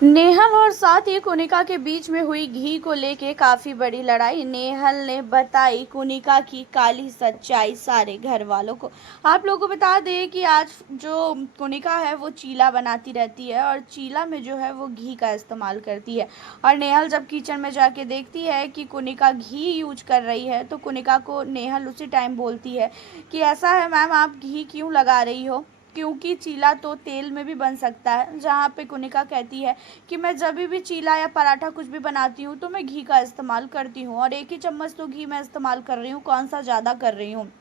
नेहल और साथ ही कुनिका के बीच में हुई घी को लेके काफी बड़ी लड़ाई। नेहल ने बताई कुनिका की काली सच्चाई सारे घर वालों को। आप लोगों को बता दें कि आज जो कुनिका है वो चीला बनाती रहती है और चीला में जो है वो घी का इस्तेमाल करती है। और नेहल जब किचन में जाके देखती है कि कुनिका घी यूज कर रही है तो कुनिका को नेहल उसी टाइम बोलती है कि ऐसा है मैम, आप घी क्यों लगा रही हो, क्योंकि चीला तो तेल में भी बन सकता है। जहाँ पे कुनिका कहती है कि मैं जब भी चीला या पराठा कुछ भी बनाती हूँ तो मैं घी का इस्तेमाल करती हूँ और एक ही चम्मच तो घी मैं इस्तेमाल कर रही हूँ, कौन सा ज़्यादा कर रही हूँ।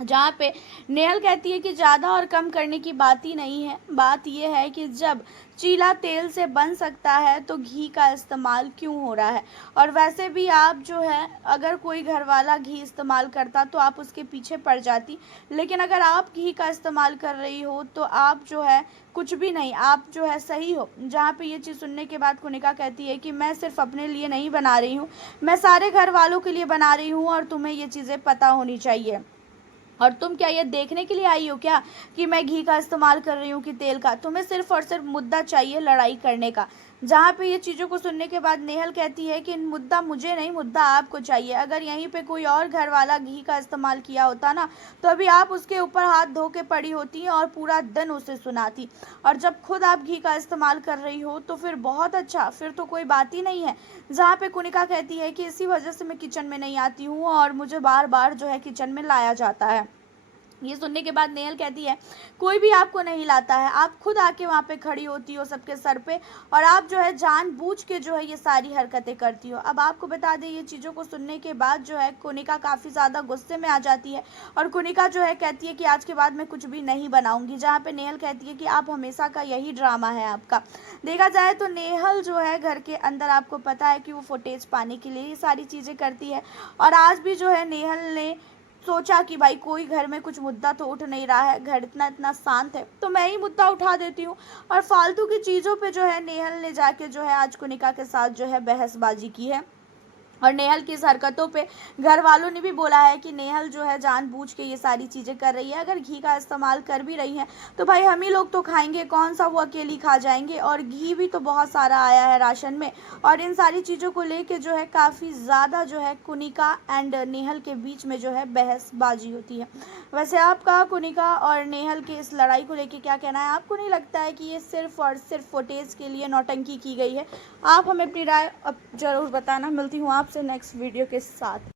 जहाँ पे नेहल कहती है कि ज़्यादा और कम करने की बात ही नहीं है, बात यह है कि जब चीला तेल से बन सकता है तो घी का इस्तेमाल क्यों हो रहा है। और वैसे भी आप जो है, अगर कोई घर वाला घी इस्तेमाल करता तो आप उसके पीछे पड़ जाती, लेकिन अगर आप घी का इस्तेमाल कर रही हो तो आप जो है कुछ भी नहीं, आप जो है सही हो। जहाँ पे ये चीज़ सुनने के बाद कुनिका कहती है कि मैं सिर्फ अपने लिए नहीं बना रही हूँ, मैं सारे घर वालों के लिए बना रही हूँ और तुम्हें ये चीज़ें पता होनी चाहिए। और तुम क्या ये देखने के लिए आई हो क्या कि मैं घी का इस्तेमाल कर रही हूँ कि तेल का? तुम्हें सिर्फ और सिर्फ मुद्दा चाहिए लड़ाई करने का। जहाँ पे ये चीज़ों को सुनने के बाद नेहल कहती है कि मुद्दा मुझे नहीं, मुद्दा आपको चाहिए। अगर यहीं पे कोई और घर वाला घी का इस्तेमाल किया होता ना तो अभी आप उसके ऊपर हाथ धो के पड़ी होती और पूरा दिन उसे सुनाती। और जब खुद आप घी का इस्तेमाल कर रही हो तो फिर बहुत अच्छा, फिर तो कोई बात ही नहीं है। जहाँ पे कुनिका कहती है कि इसी वजह से मैं किचन में नहीं आती हूँ और मुझे बार बार जो है किचन में लाया जाता है। ये सुनने के बाद नेहल कहती है कोई भी आपको नहीं लाता है, आप खुद आके वहाँ पे खड़ी होती हो सबके सर पे और आप जो है जानबूझ के जो है ये सारी हरकतें करती हो। अब आपको बता दें, ये चीज़ों को सुनने के बाद जो है कुनिका काफ़ी ज़्यादा गुस्से में आ जाती है और कुनिका जो है कहती है कि आज के बाद मैं कुछ भी नहीं बनाऊंगी। जहाँ पे नेहल कहती है कि आप हमेशा का यही ड्रामा है आपका। देखा जाए तो नेहल जो है घर के अंदर, आपको पता है कि वो फुटेज पाने के लिए ये सारी चीज़ें करती है। और आज भी जो है नेहल ने सोचा कि भाई कोई घर में कुछ मुद्दा तो उठ नहीं रहा है, घर इतना इतना शांत है तो मैं ही मुद्दा उठा देती हूँ। और फालतू की चीज़ों पे जो है नेहल ने जाके जो है आज कुनिका के साथ जो है बहसबाजी की है। और नेहल की इस हरकतों पे घर वालों ने भी बोला है कि नेहल जो है जानबूझ के ये सारी चीज़ें कर रही है। अगर घी का इस्तेमाल कर भी रही हैं तो भाई हम ही लोग तो खाएंगे, कौन सा वो अकेली खा जाएंगे। और घी भी तो बहुत सारा आया है राशन में। और इन सारी चीज़ों को लेके जो है काफ़ी ज़्यादा जो है कुनिका एंड नेहल के बीच में जो है बहसबाजी होती है। वैसे आपका कुनिका और नेहल के इस लड़ाई को लेके क्या कहना है? आपको नहीं लगता है कि ये सिर्फ और सिर्फ फुटेज के लिए नौटंकी की गई है? आप हमें अपनी राय अब ज़रूर बताना। मिलती हूँ आपसे नेक्स्ट वीडियो के साथ।